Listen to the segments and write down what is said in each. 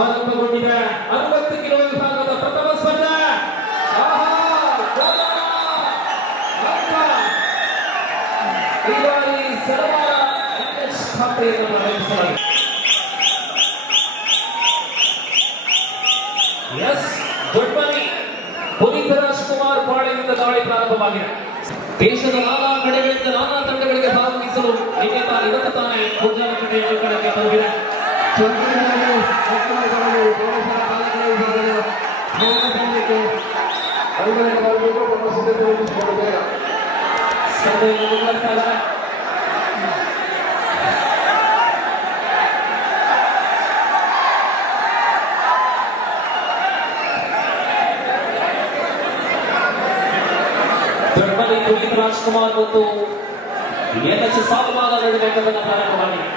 ಆರಂಭಗೊಂಡಿದೆ 60 ಕಿಲೋ ವಿಭಾಗದ ಪ್ರಥಮ ಸ್ಪರ್ಧೆ. ಈ ಬಾರಿ ಸಲುಮಾರ ಖಾತೆಯನ್ನು ಪ್ರಾರಂಭಿಸಲಾಗಿದೆ. ದೊಡ್ಮನಿ ಪುನೀತ್ ರಾಜ್ಕುಮಾರ್ ಪಾಳೆಯಿಂದ ದಾಳಿ ಪ್ರಾರಂಭವಾಗಿದೆ. ದೇಶದ ನಾನಾ ಕಡೆಗಳಿಂದ ನಾನಾ ತಂಡಗಳಿಗೆ ಭಾಗವಹಿಸಲು ಇವತ್ತು ತಾನೇ ಪುಂಜಾಲಕಟ್ಟೆ ಅಂಕಣಕ್ಕೆ ಬರುತ್ತಿದೆ. ಸ್ಪರ್ಧೆಯನ್ನು ಮುಂದುವರಿಸ್ತಾರೆ. ದೊಡ್ಮನಿ ಪುನೀತ್ ರಾಜ್ಕುಮಾರ್ ಮತ್ತು NH ಸಾಲುಮಾರ ನಡುವೆ ಪ್ರಾರಂಭವಾಗಿದೆ.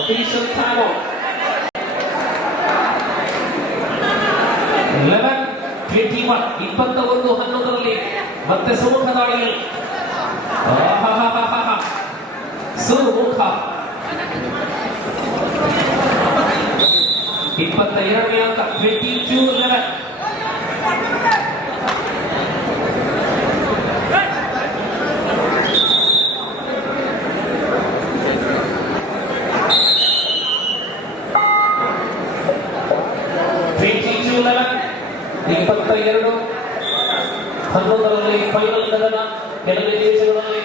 ಅಫಿಷಿಯಲ್ ಟೈಮ್ 11-21 ಮತ್ತೆ ಸುಮುಖ ದಾಳಿಯಲ್ಲಿ ಸುಮುಖ 22ನೇ ಅಂಕ 22-11. ಫೈನಲ್ ಕದನ. ಕೆಲವು ದೇಶಗಳಲ್ಲಿ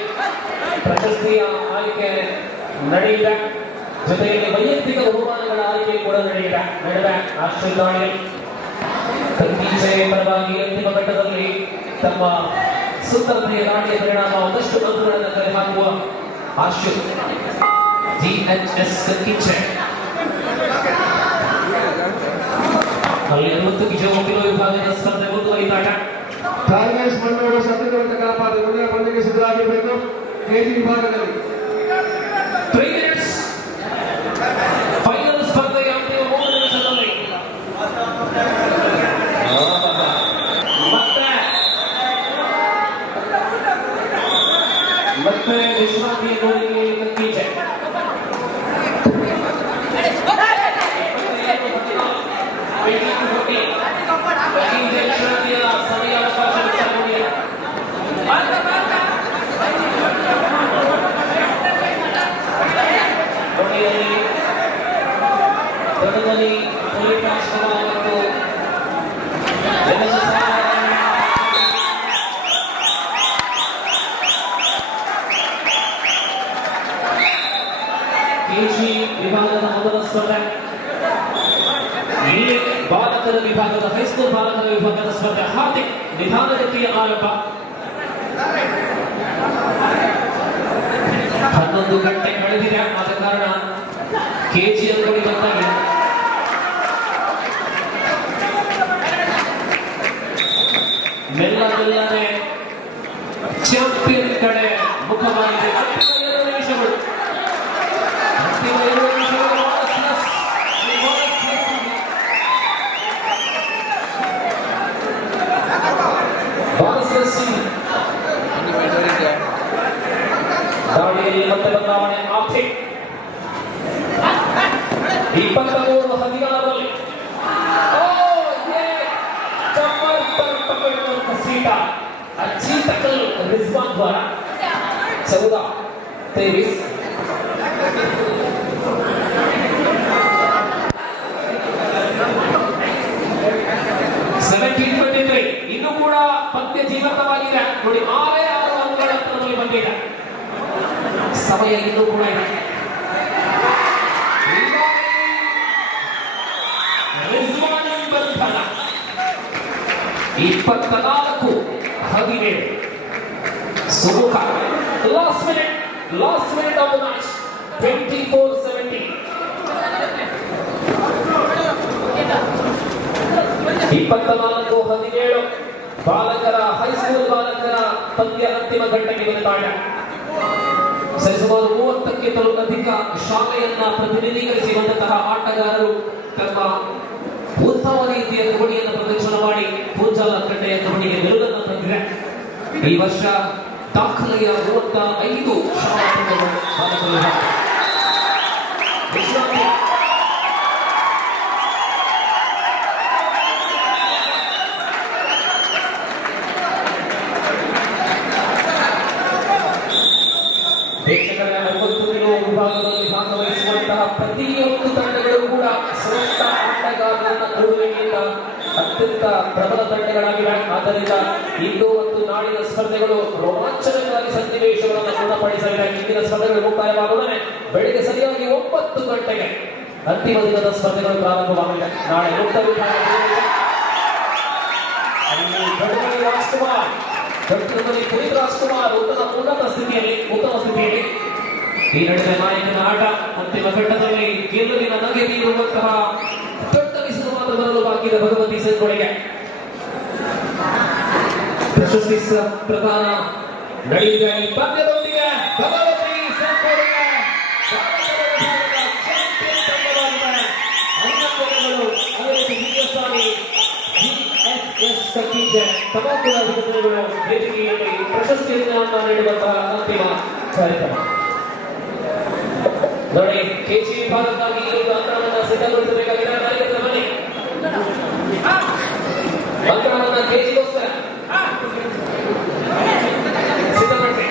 ಪ್ರಶಸ್ತಿಯ ಆಯ್ಕೆ ನಡೆಯಿದೆ, ಜೊತೆಯಲ್ಲಿ ವೈಯಕ್ತಿಕ ಬಹುಮಾನಗಳ ಆಯ್ಕೆ ಕೂಡ ನಡೆಯಿದೆ. ನಡುವೆ ಆಶ್ರಯ ದಾಳಿ ಕತ್ತೀಚೆ ಪರವಾಗಿ ಅಂತಿಮ ಘಟ್ಟದಲ್ಲಿ ತಮ್ಮ ಸುತ್ತಲತೆಯ ದಾಳಿಯ ಪರಿಣಾಮ ಒಂದಷ್ಟು ಅಂಕಗಳನ್ನು ಕಲೆ ಹಾಕುವ ಆಶ್ರಯ GHS ಕತ್ತೀಚೆ ಅಲ್ಲಿ 60 ಕಿಲೋ ವಿಭಾಗದ ಸ್ಪರ್ಧೆ ಮುಂದುವರಿದಾಗ ಕಾರ್ಯೇಶ್ ಮಂಡವರು ಸತತವಾಗಿ ಕಾಪಾಡಿ ಮುಂದಿನ ಪಂದ್ಯಕ್ಕೆ ಸಿದ್ಧರಾಗಿರಬೇಕು. ಕೆಜಿ ವಿಭಾಗದಲ್ಲಿ 3 minutes ಫೈನಲ್ ಸ್ಪರ್ಧೆಯ ಅಂತಿಮ 3 ನಿಮಿಷದಲ್ಲಿ ಮತ್ತೆ ವಿಶ್ರಾಂತಿಯ ಗೋಲಿಗೆ ಕತ್ತೀಚೆ. ಕೆಜಿ ವಿಭಾಗದ ಮೊದಲ ಸ್ಪರ್ಧೆ. ಇಲ್ಲಿ ಬಾಲಕರ ವಿಭಾಗದ ಹೈಸ್ಕೂಲ್ ಬಾಲಕರ ವಿಭಾಗದ ಸ್ಪರ್ಧೆ ಹಾರ್ದಿಕ್ ನಿಧಾನಗತಿಯ ಆರಂಭ. 11 ಗಂಟೆ ಕಳೆದಿದೆ. ಆದ ಕಾರಣ ಕೆಜಿ ಅಂಗಡಿ ಬಂದಾಗ ಮೆಲ್ಲನೆ ಚಾಂಪಿಯನ್ ಕಡೆ ಮುಖವಾಗಿದೆ. ಅಂತಿಮ 2 ನಿಮಿಷಗಳು ದಾಳಿಯಲ್ಲಿ ಮತ್ತೆ ಬದಲಾವಣೆ. ಆರ್ಥಿಕ್ 23-16 सीटा अच्छी टक्कर रिजवान द्वारा 14-23 17-23 ಇನ್ನು ಕೂಡ ಪಂದ್ಯ ಜೀವಂತವಾಗಿದೆ ನೋಡಿ. 6 ಅಂಕಗಳ ಅಂತರದಲ್ಲಿ ಬಂದಿದೆ. ಸಮಯ ಇನ್ನೂ ಕೂಡ ಇದೆ. ರಿಜ್ವಾನ್ ಬಂಧನ 24-17 Sumukha. Last minute of the match 24-17. 24-17 ಬಾಲಕರ ಹೈಸ್ಕೂಲ್ ಬಾಲಕರ ಪಂದ್ಯ ಅಂತಿಮ ಘಟ್ಟಕ್ಕೆ ಬಂದಿದ್ದಾರೆ. ಸರಿಸುಮಾರು 30ಕ್ಕೂ ಅಧಿಕ ಶಾಲೆಯನ್ನ ಪ್ರತಿನಿಧೀಕರಿಸಿ ಬಂದಂತಹ ಆಟಗಾರರು ತಮ್ಮ ಉತ್ತಮ ರೀತಿಯ ಕಬಡ್ಡಿಯನ್ನು ಪ್ರದರ್ಶನ ಮಾಡಿ ಪುಂಜಾಲಕಟ್ಟೆಯ ಕಬಡ್ಡಿಗೆ ಮೆರುಗನ್ನು ತಂದಿದೆ. ಈ ವರ್ಷ ದಾಖಲೆಯ 35 ಶಾಲಾ ತಂಡಗಳು ಪ್ರತಿಯೊಂದು ತಂಡಗಳು ಕೂಡ ಶ್ರೇಷ್ಠ ಆಟಗಾರರನ್ನ ತರುವಿಕೆಯಿಂದ ಅತ್ಯಂತ ಪ್ರಬಲ ತಂಡಗಳಾಗಿವೆ. ಆದ್ದರಿಂದ ಇಂದು ಮತ್ತು ನಾಳಿನ ಸ್ಪರ್ಧೆಗಳು ರೋಮಾಂಚನಕಾರಿ ಸನ್ನಿವೇಶಗಳನ್ನು ಗುಣಪಡಿಸಲಿವೆ. ಇಂದಿನ ಸ್ಪರ್ಧೆಗಳು ಮುಕ್ತಾಯವಾಗುವುದನ್ನು ಬೆಳಿಗ್ಗೆ ಸರಿಯಾಗಿ 9 ಗಂಟೆಗೆ ಅಂತಿಮ ದಿನದ ಸ್ಪರ್ಧೆಗಳು ಪ್ರಾರಂಭವಾಗಲಿವೆ. ನಾಳೆ ಮುಕ್ತ ರಾಜ್ಕುಮಾರ್ ಪುನೀತ್ ರಾಜ್ಕುಮಾರ್ ಉನ್ನತ ಸ್ಥಿತಿಯಲ್ಲಿ ಈ ನಡುವೆ ನಾಯಕನ ಆಟ ಅಂತಿಮ ಘಟ್ಟದಲ್ಲಿ ಗೆಲುವಿನ ನಗೆ ಬೀರುವಂತಹ ಕಟ್ಟಲಿಸುವ ಮಾತ್ರ ಬರಲು ಬಾಕಿದ ಭಗವತಿ ಸೇರ್ಕೊಳಿಗೆ ಪ್ರಶಸ್ತಿ ಪ್ರದಾನ ನಡೆಯುವ ಈ ಪಂದ್ಯದೊಂದಿಗೆ ಭಗವತಿ ಸೇರ್ಕೊಳಿಗೆ ಅಭಿನಂದನೆಗಳು. ಅದೇ ರೀತಿ ಹಿರಿಯಸ್ಥಾನಿ ಸಮಗ್ರ ಅಭಿನಂದನೆಗಳು. ವೇದಿಕೆಯಲ್ಲಿ ಪ್ರಶಸ್ತಿಯನ್ನು ನೀಡುವಂತಹ ಅಂತಿಮ ಕಾರ್ಯಕ್ರಮ ನೋಡಿ. ಕೆಜಿ ವಿಭಾಗಕ್ಕಾಗಿ ಈ ಒಂದು ಅಂಕಣವನ್ನು ಸಿದ್ಧಗೊಳಿಸಬೇಕಾಗಿದೆ. ಕಾರ್ಯಕ್ರಮ ಬನ್ನಿ, ಅಂಕಣವನ್ನು ಕೆಜಿಗೋಸ್ಕರ ಸಿದ್ಧಗೊಳಿಸಿ.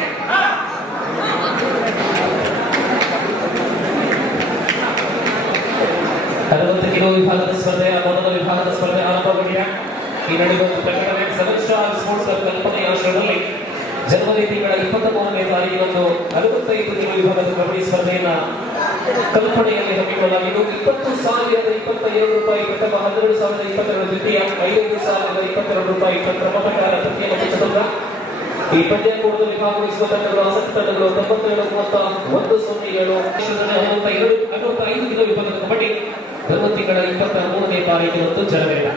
60 ಕಿಲೋ ವಿಭಾಗದ ಸ್ಪರ್ಧೆಯ ಮೊದಲ ವಿಭಾಗದ ಸ್ಪರ್ಧೆ ಆರಂಭಗೊಂಡಿದೆ. ಈ ನಡುವೆ ಪ್ರಕಟಣೆ 7 ಸ್ಟಾರ್ ಸ್ಪೋರ್ಟ್ಸ್ ಕ್ಲಬ್ ಕಲ್ಪನೆಯ ಆಶ್ರಯದಲ್ಲಿ ಜನವರಿ ತಿಂಗಳ 23ನೇ ತಾರೀಕಿನಂದು 65 ಕಿಲೋ ವಿಭಾಗದ ಕಬಡ್ಡಿ ಸ್ಪರ್ಧೆಯನ್ನ ಕಲ್ಪನೆಯಲ್ಲಿ ಹಮ್ಮಿಕೊಳ್ಳಲಾಗಿದ್ದು 20,022 ರೂಪಾಯಿ ಪ್ರಥಮ, 12,022 ದ್ವಿತೀಯ, 5,022 ರೂಪಾಯಿ ಪ್ರಥಮ ಪ್ರಕಾರ ತೃತೀಯ ಮತ್ತು ಚತುರ್ಥ. ಈ ಪಂದ್ಯಾಕೂಟದ ವಿಭಾಗವಿಸುವ ತಂಡಗಳು ಆಸಕ್ತಿ ತಂಡಗಳು 97-31-07 55 ಕಿಲೋ ವಿಭಾಗದ ಕಬಡ್ಡಿ ತಿಂಗಳ 23ನೇ ತಾರೀಕಿನಂದು ಜರಗಲಿದೆ.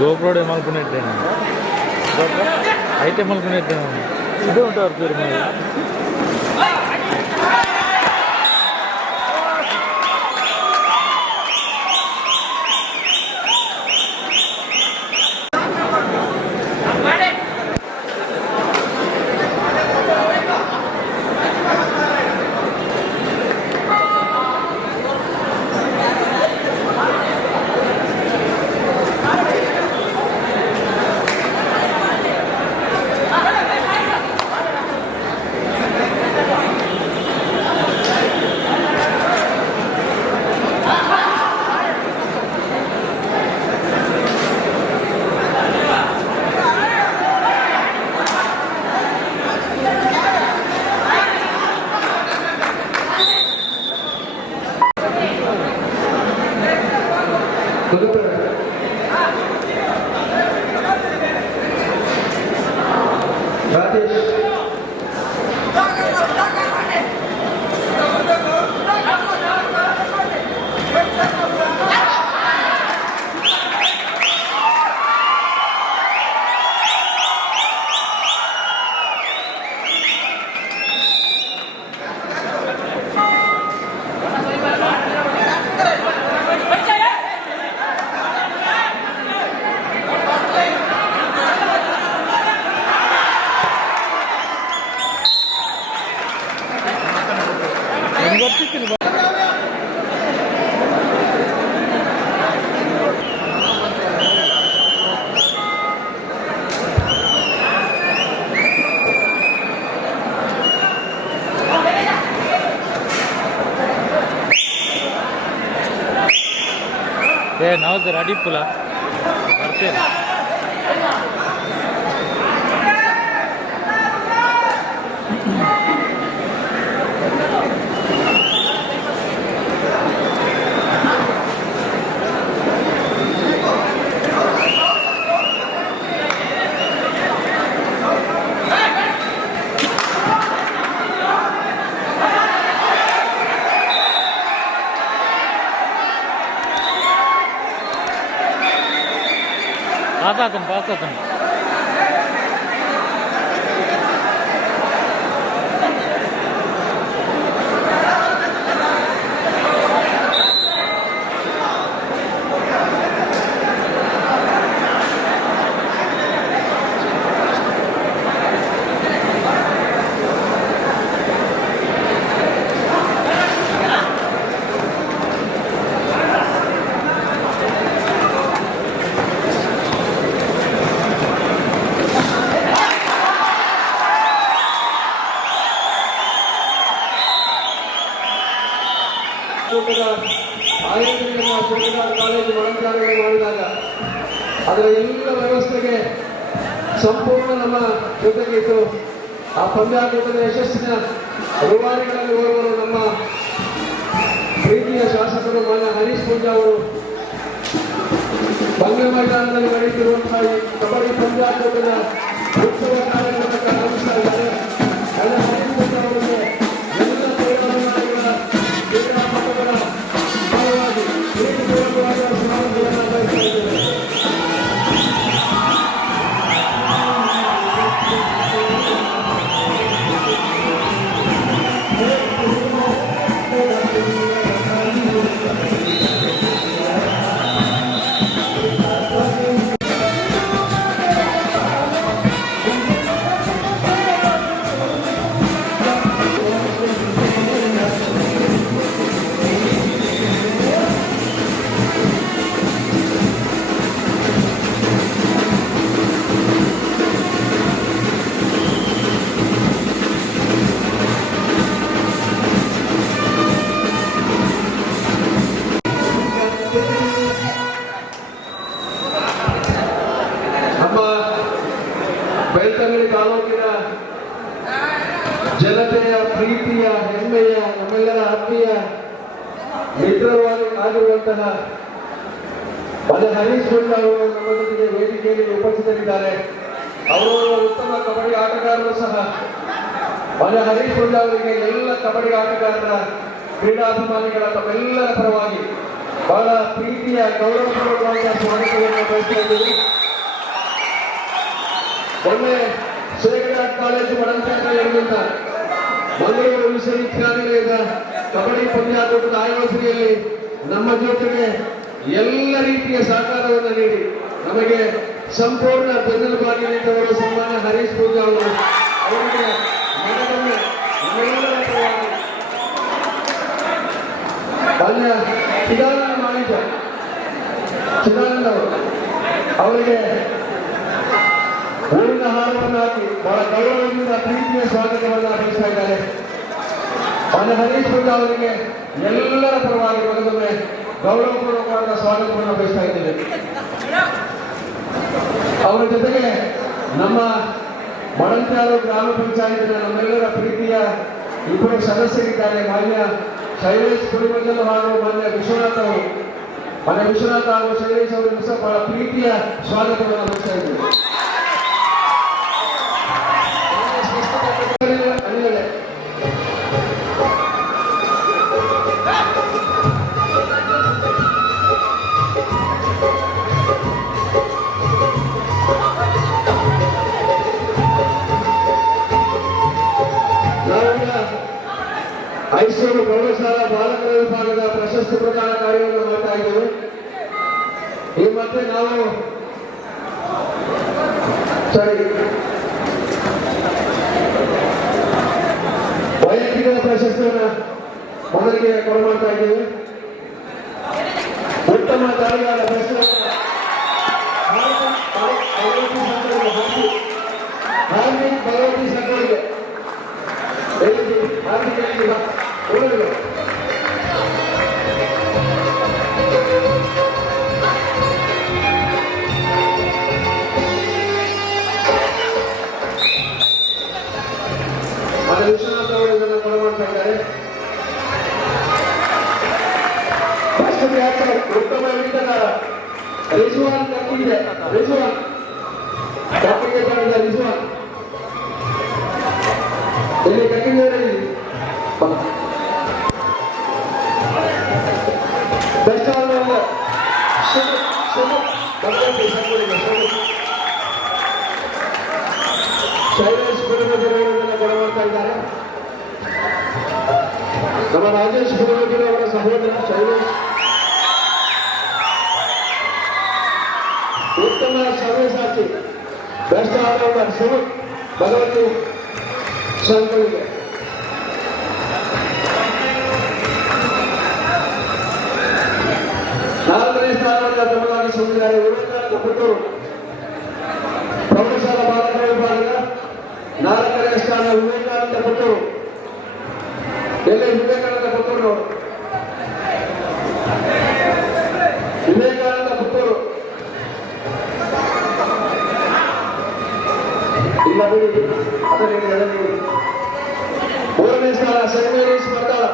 GoPro మలుపునేట్టాను అయితే మలుపునేట్టాను ఇది ఉంటారు పేరు మరి ನಾವು ಅಡಿಪುಲ ಬರ್ತೇನೆ पास ಕೂಟದ ಆಯೋಜನೆಯನ್ನು ಶಿವಕುಮಾರ್ ಕಾಲೇಜು ಮಳಂಚಾರಗಳು ಮಾಡಿದಾಗ ಅದರ ಎಲ್ಲ ವ್ಯವಸ್ಥೆಗೆ ಸಂಪೂರ್ಣ ನಮ್ಮ ಜೊತೆಗಿದ್ದು ಆ ಪಂದ್ಯಾಟದ ಯಶಸ್ಸಿನ ರೂವಾರಿಗಳಲ್ಲಿ ಓರ್ವರು ನಮ್ಮ ಪ್ರೀತಿಯ ಶಾಸಕರು ಮಾನ್ಯ ಹರೀಶ್ ಪೂಜಾ ಅವರು ಬಂಗ ಮೈದಾನದಲ್ಲಿ ನಡೆಯುತ್ತಿರುವಂತಹ ಈ ಕಬಡ್ಡಿ ಪಂದ್ಯಾಟದ ಉತ್ಸವ ಕಾರ್ಯಕ್ರಮಕ್ಕೆ ಆಗಮಿಸ್ತಾ ಇದ್ದಾರೆ. ಹರೀಶ್ ಪೂಜಾ ಅವರಿಗೆ ಎಲ್ಲ ಕ್ರೀಡಾಭಿಮಾನಿಗಳ ಕ್ರೀಡಾಪಟುಗಳ ಪರವಾಗಿ ಪ್ರೀತಿಪೂರ್ವಕವಾದ ಸ್ವಾಗತವನ್ನು ಬಯಸ್ತಾ ಇದ್ದೇವೆ. ಬೆಳ್ತಂಗಡಿ ತಾಲೂಕಿನ ಜನತೆಯ ಪ್ರೀತಿಯ ಹೆಮ್ಮೆಯ ನಮ್ಮೆಲ್ಲರ ಆತ್ಮೀಯ ಮಿತ್ರವಾಗಿ ಆಗಿರುವಂತಹ ಮಾನ್ಯ ಹರೀಶ್ ಪೂಜಾ ಅವರು ನಮ್ಮ ಜೊತೆಗೆ ವೇದಿಕೆಯಲ್ಲಿ ಉಪಸ್ಥಿತರಿದ್ದಾರೆ. ಅವರು ಉತ್ತಮ ಕಬಡ್ಡಿ ಆಟಗಾರರು ಸಹ. ಮಾನ್ಯ ಹರೀಶ್ ಪೂಜಾ ಅವರಿಗೆ ಎಲ್ಲ ಕಬಡ್ಡಿ ಆಟಗಾರರ ಕ್ರೀಡಾಭಿಮಾನಿಗಳ ತಮ್ಮೆಲ್ಲರ ಪರವಾಗಿ ಬಹಳ ಪ್ರೀತಿಯ ಗೌರವಪೂರ್ವಕವಾದ ಸ್ವಾಗತವನ್ನು ಬಯಸ್ತಾ ಇದ್ದೀವಿ. ಮೊನ್ನೆ ಶಿವಕುಮಾರ್ ಕಾಲೇಜು ಮಳಂಚಾರಗಳಿಂದ ಮಂಗಳೂರು ವಿಶ್ವವಿದ್ಯಾನಿಲಯದ ಕಬಡ್ಡಿ ಪಂದ್ಯಾಟದ ಆಯೋಜನೆಯಲ್ಲಿ ನಮ್ಮ ಜೊತೆಗೆ ಎಲ್ಲ ರೀತಿಯ ಸಹಕಾರವನ್ನು ನೀಡಿ ನಮಗೆ ಸಂಪೂರ್ಣ ಬೆನ್ನೆಲುಬಾಗಿ ನಿಂತವರು ಸನ್ಮಾನ್ಯ ಹರೀಶ್ ಪೂಜಾ ಅವರು. ಅವರಿಗೆ ಮನದೊಮ್ಮೆ ನಮ್ಮೆಲ್ಲರ ಪರವಾಗಿ ಮಾನ್ಯ ಚಿದಾನಂದ ಮಾಲೀಕ ಚಿದಾನಂದ ಅವರು ಅವರಿಗೆ ಊರಿನ ಹಾರವನ್ನು ಹಾಕಿ ಬಹಳ ಗೌರವದಿಂದ ಪ್ರೀತಿಯ ಸ್ವಾಗತವನ್ನು ಅರ್ಪಿಸ್ತಾ ಇದ್ದಾರೆ. ಮಾನ್ಯ ಹರೀಶ್ ಪೂಜಾ ಅವರಿಗೆ ಎಲ್ಲರ ಪರವಾಗಿ ಮಗದೊಮ್ಮೆ ಗೌರವಪೂರ್ವಕವಾದ ಸ್ವಾಗತವನ್ನು ಬಯಸ್ತಾ ಇದ್ದೇವೆ. ಅವರ ಜೊತೆಗೆ ನಮ್ಮ ಮಳಂಚಾರು ಗ್ರಾಮ ಪಂಚಾಯತಿನ ನಮ್ಮೆಲ್ಲರ ಪ್ರೀತಿಯ ಇಬ್ಬರು ಸದಸ್ಯರಿದ್ದಾರೆ. ಮಾನ್ಯ ಶೈಲೇಶ್ ಕುಡಿಮಂಜಲು ಹಾಗೂ ಮಾನ್ಯ ವಿಶ್ವನಾಥ್ ಅವರು. ಮಾನ್ಯ ವಿಶ್ವನಾಥ್ ಹಾಗೂ ಶೈಲೇಶ್ ಅವರಿಗೆ ಸಹ ಬಹಳ ಪ್ರೀತಿಯ ಸ್ವಾಗತವನ್ನು ಬಯಸ್ತಾ ಇದ್ದೇವೆ. ಐಶ್ವರ್ಯ ಪ್ರೌಢಶಾಲಾ ಬಾಲಕರ ವಿಭಾಗದ ಪ್ರಶಸ್ತಿ ಪ್ರದಾನ ಕಾರ್ಯವನ್ನು ಮಾಡ್ತಾ ಇದ್ದೇವೆ. ಈ ಮತ್ತೆ ನಾವು ವೈಯಕ್ತಿಕ ಪ್ರಶಸ್ತಿಯನ್ನು ಮೊದಲಿಗೆ ಕೊಡಮಾಡ್ತಾ ಇದ್ದೇವೆ. ಉತ್ತಮ ದಾಳಿಗಾರ ಭಗವತಿ ಸಂಘಗಳಿಗೆ ವಿಶ್ವನಾಥ್ ಅವರು ಇದನ್ನು ಕೊಡಮಾಡ್ತಾ ಇದ್ದಾರೆ. ಉತ್ತಮ ವೀಕ್ಷಕರ ರಿಜ್ವಾನ್ ಕಟ್ಟಿಗೆ ತಂಡ ರಿಜ್ವಾನ್ ಇಲ್ಲಿ ಕಟ್ಟಿಗೆ ಶೈಲೇಶ್ ಕುಡಿಮಂಜಲವರನ್ನು ಕೊಡಮಾಡ್ತಾ ಇದ್ದಾರೆ. ನಮ್ಮ ರಾಜೇಶ್ ಕುಡಿಮಂಜಲ ಅವರ ಸಹೋದರ ಶೈಲೇಶ್ ಉತ್ತಮ ಸವ್ಯಸಾಚಿ ಬೆಸ್ಟ್ ಆಲ್ರೌಂಡರ್ ಸುಮಿತ್ ಭಗವತಿ ಸಂಘಗಳಿಗೆ ನಾಲ್ಕನೇ ಸ್ಥಾನವನ್ನು ತಮ್ಮದಾಗಿಸಿಕೊಂಡಿದ್ದಾರೆ. ವಿವೇಕಾನಂದ ಪುತ್ತೂರು ಪ್ರೌಢಶಾಲಾ ಬಾಲಕರ ವಿಭಾಗದ 4ನೇ ಸ್ಥಾನ ವಿವೇಕಾನಂದ ಪುತ್ತೂರು. ಎಲ್ಲಿ ವಿವೇಕಾನಂದ ಪುತ್ತೂರು ಮೂರನೇ ಸ್ಥಾನ ಸೆಂಟ್ ಮೇರೀಸ್ ಬರ್ದಾಳ.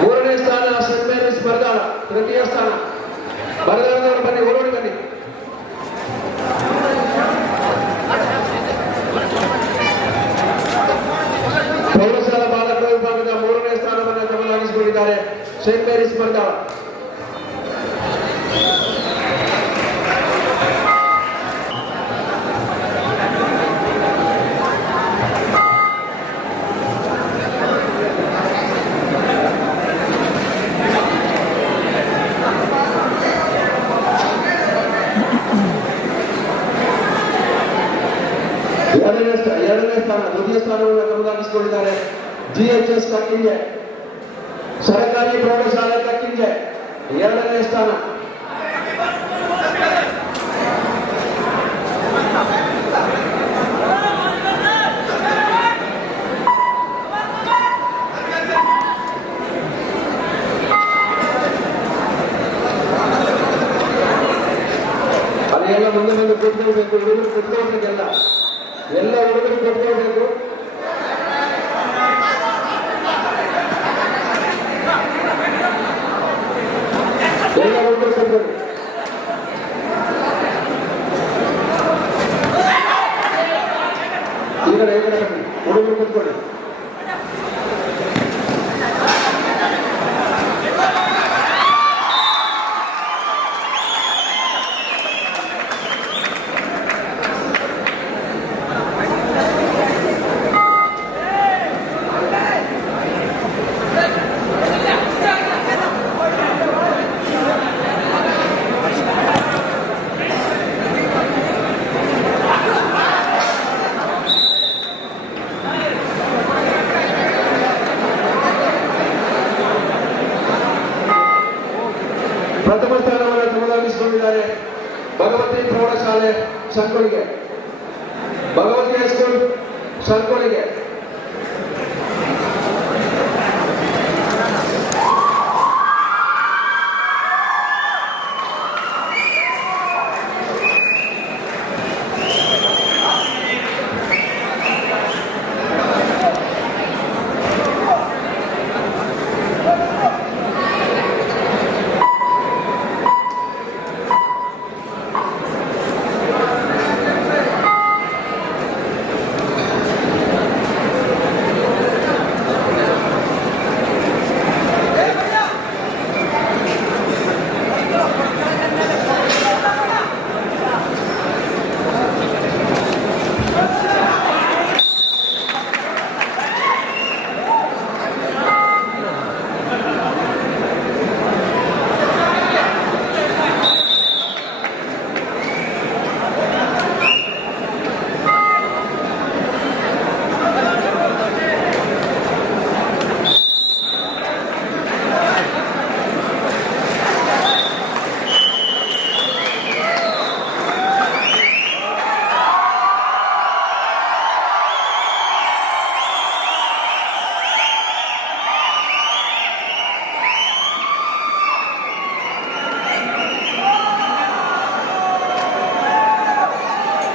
ಮೂರನೇ ಸ್ಥಾನ ಸೆಂಟ್ ಮೇರೀಸ್ ಬರ್ದಾಳ. ತೃತೀಯ ಸ್ಥಾನ ಬರಗಾಲದವರು ಬನ್ನಿ, ಓಡೋಡಿ ಬನ್ನಿ. ಪ್ರೌಢಶಾಲಾ ಬಾಲಕರ ವಿಭಾಗದ ಮೂರನೇ ಸ್ಥಾನವನ್ನು ತಮ್ಮದಾಗಿಸಿಕೊಂಡಿದ್ದಾರೆ ಸೆಂಟ್ ಮೇರೀಸ್ ಬರ್ದಾಳ. ಎರಡನೇ ಸ್ಥಾನ ದ್ವಿತೀಯ ಸ್ಥಾನವನ್ನು ತಮ್ಮದಾಗಿಸಿಕೊಂಡಿದ್ದಾರೆ GHS ಕಕ್ಕಿಂಜೆ, ಸರ್ಕಾರಿ ಪ್ರೌಢಶಾಲೆ ಕಕ್ಕಿಂಜೆ ಎರಡನೇ ಸ್ಥಾನ. ಅಲ್ಲೆಲ್ಲ ಮುಂದೆ ಬಂದು ಕೂತ್ಕೊಳ್ಬೇಕು, ಹುಡುಗರು ಕೂತ್ಕೊಳ್ಬೇಕೆಲ್ಲ, ಎಲ್ಲ ಹುಡುಗರು ಕೂತ್ಕೊಳ್ಬೇಕು. ಎಲ್ಲ ಹುಡುಗರು ಕೂತ್ಕೊಳ್ಳಿ. ಈ ಕಡೆ ಬನ್ನಿ, ಹುಡುಗರು ಕೂತ್ಕೊಳ್ಳಿ. ಪ್ರಥಮ ಸ್ಥಾನವನ್ನು ತಮ್ಮದಾಗಿಸಿಕೊಂಡಿದ್ದಾರೆ ಭಗವತಿ ಪ್ರೌಢಶಾಲೆ ಸಂಕೊಳಿಗೆ, ಭಗವತಿ ಹೈಸ್ಕೂಲ್ ಸಂಕೊಳಿಗೆ.